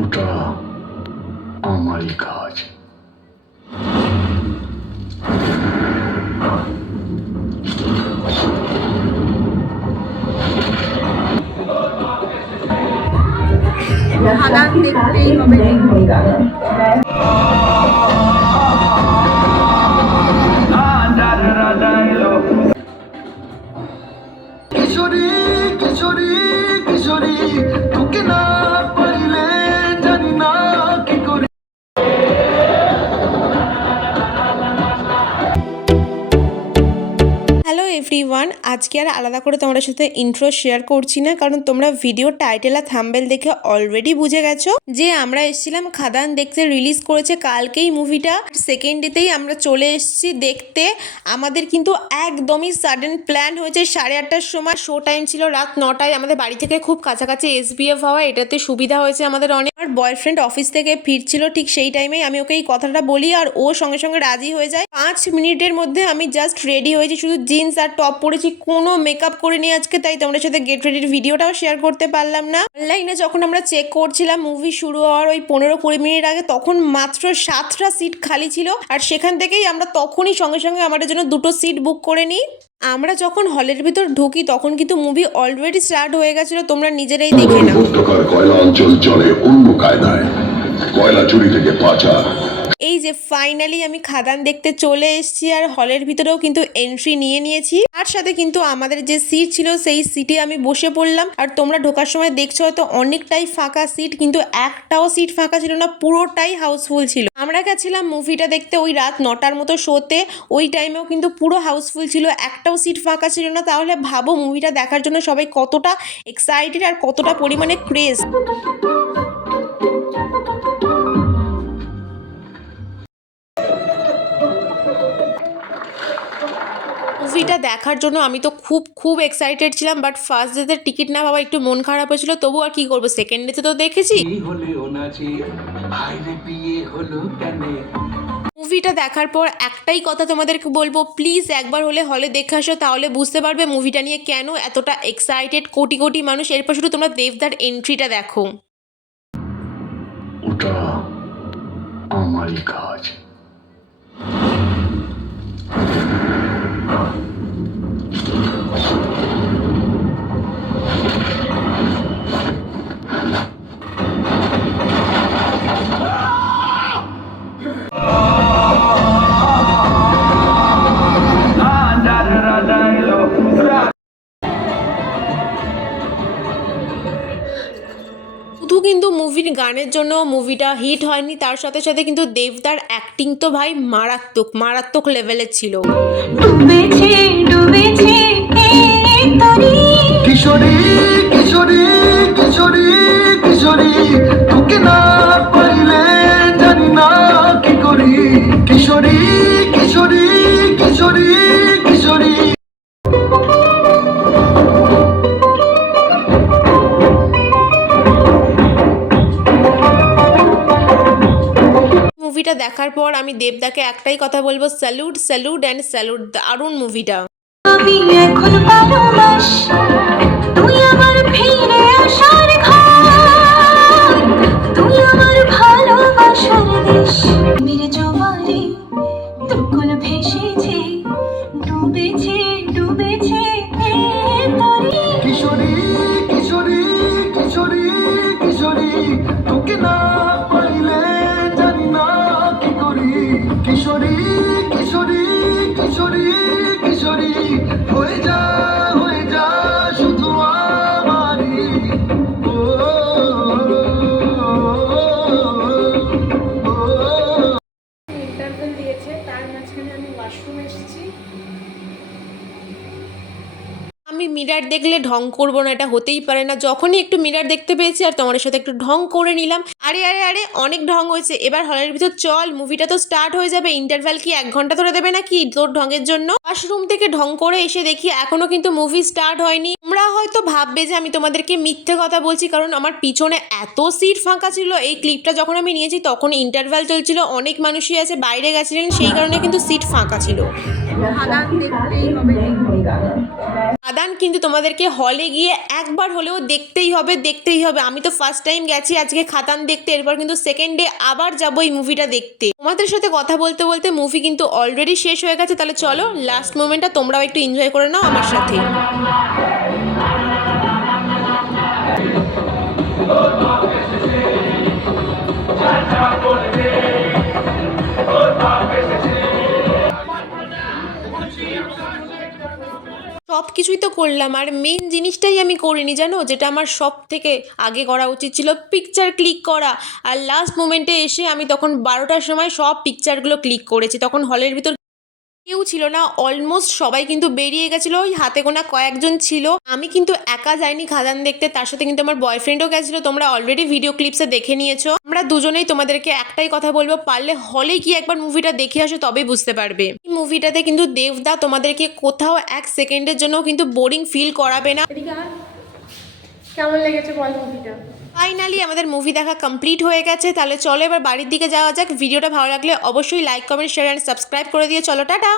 ওটা আমারই কাজ। খাদান দেখতেই হবে। কিশোরী কিশোরী কিশোরী তোকে না পাইলে জানি না কি করি। হ্যালো এভরিওয়ান, আজকে আর আলাদা করে তোমাদের সাথে ইন্ট্রো শেয়ার করছি না, কারণ তোমরা ভিডিও টাইটেল আর থাম্বনেল দেখে অলরেডি বুঝে গেছো যে আমরা এসেছিলাম খাদান দেখতে। রিলিজ করেছে কালকেই মুভিটা, সেকেন্ড ডেতেই আমরা চলে এসেছি দেখতে। আমাদের কিন্তু একদমই সাডেন প্ল্যান হয়েছে। 8:30টার সময় শো টাইম ছিল, রাত 9টায়। আমাদের বাড়ি থেকে খুব কাছাকাছি SBF হওয়া, এটাতে সুবিধা হয়েছে আমাদের অনেক। আমার বয়ফ্রেন্ড অফিস থেকে ফিরছিল ঠিক সেই টাইমেই আমি ওকে এই কথাটা বলি, আর ও সঙ্গে সঙ্গে রাজি হয়ে যায়। 5 মিনিটের মধ্যে আমি জাস্ট রেডি হয়েছি, শুধু জিন্স আর টপ পরেছি, কোনো মেকআপ করিনি আজকে, তাই তোমাদের সাথে গেট রেডির ভিডিওটাও শেয়ার করতে পারলাম না। অনলাইনে যখন আমরা চেক করছিলাম মুভি শুরু হওয়ার ওই 15-20 মিনিট আগে, তখন মাত্র 7টা সিট খালি ছিল, আর সেখান থেকেই আমরা তখনই সঙ্গে সঙ্গে আমাদের জন্য 2টো সিট বুক করে নিই। আমরা যখন হলের ভিতর ঢুকি তখন কিন্তু মুভি অলরেডি স্টার্ট হয়ে গেছিল, তোমরা নিজেরাই দেখে নাও। উপত্যকার কয়লা অঞ্চল চলে অন্য কায়দায়, কয়লা চুরি থেকে পাচার। এই যে ফাইনালি আমি খাদান দেখতে চলে এসেছি, আর হলের ভিতরেও কিন্তু এন্ট্রি নিয়ে নিয়েছি। তার সাথে কিন্তু আমাদের যে সিট ছিল সেই সিটে আমি বসে পড়লাম। আর তোমরা ঢোকার সময় দেখছো হয়তো অনেকটাই ফাঁকা সিট, কিন্তু একটাও সিট ফাঁকা ছিল না, পুরোটাই হাউসফুল ছিল। আমরা গেছিলাম মুভিটা দেখতে ওই রাত 9টার মতো শোতে, ওই টাইমেও কিন্তু পুরো হাউসফুল ছিল, একটাও সিট ফাঁকা ছিল না। তাহলে ভাবো মুভিটা দেখার জন্য সবাই কতটা এক্সাইটেড আর কতটা পরিমাণে ক্রেজ। মুভিটা দেখার জন্য আমি তো খুব এক্সাইটেড ছিলাম, বাট ফার্স্ট ডেতে টিকিট না পাওয়া একটু মন খারাপ হয়েছিল। তবু আর কি করবো, সেকেন্ড ডেতে তো দেখেছি। মুভিটা দেখার পর একটাই কথা তোমাদেরকে বলবো, প্লিজ একবার হলে হলে দেখে আসো, তাহলে বুঝতে পারবে মুভিটা নিয়ে কেন এতটা এক্সাইটেড কোটি কোটি মানুষ। এরপর শুধু তোমরা দেবদার এন্ট্রিটা দেখো। ওটা আমারই কাজ। শুধু কিন্তু মুভির গানের জন্য মুভিটা হিট হয়নি, তার সাথে সাথে কিন্তু দেবদার অ্যাক্টিং তো ভাই মারাত্মক মারাত্মক লেভেলের ছিল। ডুবেছে ডুবেছে এই তরি। কিশোরী কিশোরী কিশোরী কিশোরী তোকে না পাইলে জানি না কি করি। কিশোরী কিশোরী কিশোরী কিশোরী মুভিটা দেখার পর আমি দেবদাকে একটাই কথা বলবো, স্যালুট স্যালুট অ্যান্ড স্যালুট, দারুণ মুভিটা। আমি এখন ভালোবাস তুই আমার ফিরে আসার ঘর, তুই আমার ভালোবাসার দেশ। মেরে জোয়ারে দুকুল ভেসেছে, ডুবেছে ডুবেছে এই তরি। কিশোরী কিশোরী কিশোরী কিশোরী তোকে না পাইলে জানি না কি করি। কিশোরী কিশোরী কিশোরী কিশোরী হয়ে যা শুধু আমারই। ও, ইন্টারভেল দিয়েছে, তার মাঝখানে আমি ওয়াশরুমে এসেছি। আমি মিরার দেখলে ঢং করবো না, এটা হতেই পারে না। যখনই একটু মিরার দেখতে পেয়েছি আর তোমাদের সাথে একটু ঢং করে নিলাম। আরে আরে আরে অনেক ঢং হয়েছে, এবার হলের ভিতর চল, মুভিটা তো স্টার্ট হয়ে যাবে। ইন্টারভ্যাল কি 1 ঘন্টা ধরে দেবে নাকি তোর ঢঙের জন্য? ওয়াশরুম থেকে ঢং করে এসে দেখি এখনো কিন্তু মুভি স্টার্ট হয়নি। তোমরা হয়তো ভাববে যে আমি তোমাদেরকে মিথ্যে কথা বলছি, কারণ আমার পিছনে এত সিট ফাঁকা ছিল। এই ক্লিপটা যখন আমি নিয়েছি তখন ইন্টারভ্যাল চলছিল, অনেক মানুষই আছে বাইরে গেছিলেন, সেই কারণে কিন্তু সিট ফাঁকা ছিল। খাদান দেখতেই হবে। খাদান কিন্তু তোমাদেরকে হলে গিয়ে একবার হলেও দেখতেই হবে। আমি তো ফার্স্ট টাইম গেছি আজকে খাদান দেখতে, এরপর কিন্তু সেকেন্ড ডে আবার যাবো এই মুভিটা দেখতে। তোমাদের সাথে কথা বলতে বলতে মুভি কিন্তু অলরেডি শেষ হয়ে গেছে, তাহলে চলো লাস্ট মোমেন্টটা তোমরাও একটু এনজয় করে নাও আমার সাথে। সব কিছুই তো করলাম, আর মেন জিনিসটাই আমি করিনি জানো, যেটা আমার সব থেকে আগে করা উচিত ছিল, পিকচার ক্লিক করা। আর লাস্ট মোমেন্টে এসে আমি তখন 12টার সময় সব পিকচারগুলো ক্লিক করেছি, তখন হলের ভিতর কেউ ছিল না, অলমোস্ট সবাই কিন্তু বেরিয়ে গেছিলো, ওই হাতে গোনা কয়েকজন ছিল। আমি কিন্তু একা যাইনি খাদান দেখতে, তার সাথে কিন্তু আমার বয়ফ্রেন্ডও গেছিলো, তোমরা অলরেডি ভিডিও ক্লিপসে দেখে নিয়েছো। আমরা দুজনেই তোমাদেরকে একটাই কথা বলবো, পারলে হলে গিয়ে একবার মুভিটা দেখে আসো, তবেই বুঝতে পারবে। এই মুভিটাতে কিন্তু দেবদা তোমাদেরকে কোথাও এক সেকেন্ডের জন্য কিন্তু বোরিং ফিল করাবে না। এদিকে আর কেমন লেগেছে বল মুভিটা? ফাইনালি আমাদের মুভি দেখা কমপ্লিট হয়ে গেছে, তাহলে চলো এবার বাড়ির দিকে যাওয়া যাক। ভিডিওটা ভালো লাগলে অবশ্যই like, comment, share and subscribe করে দিও। চলো টাটা।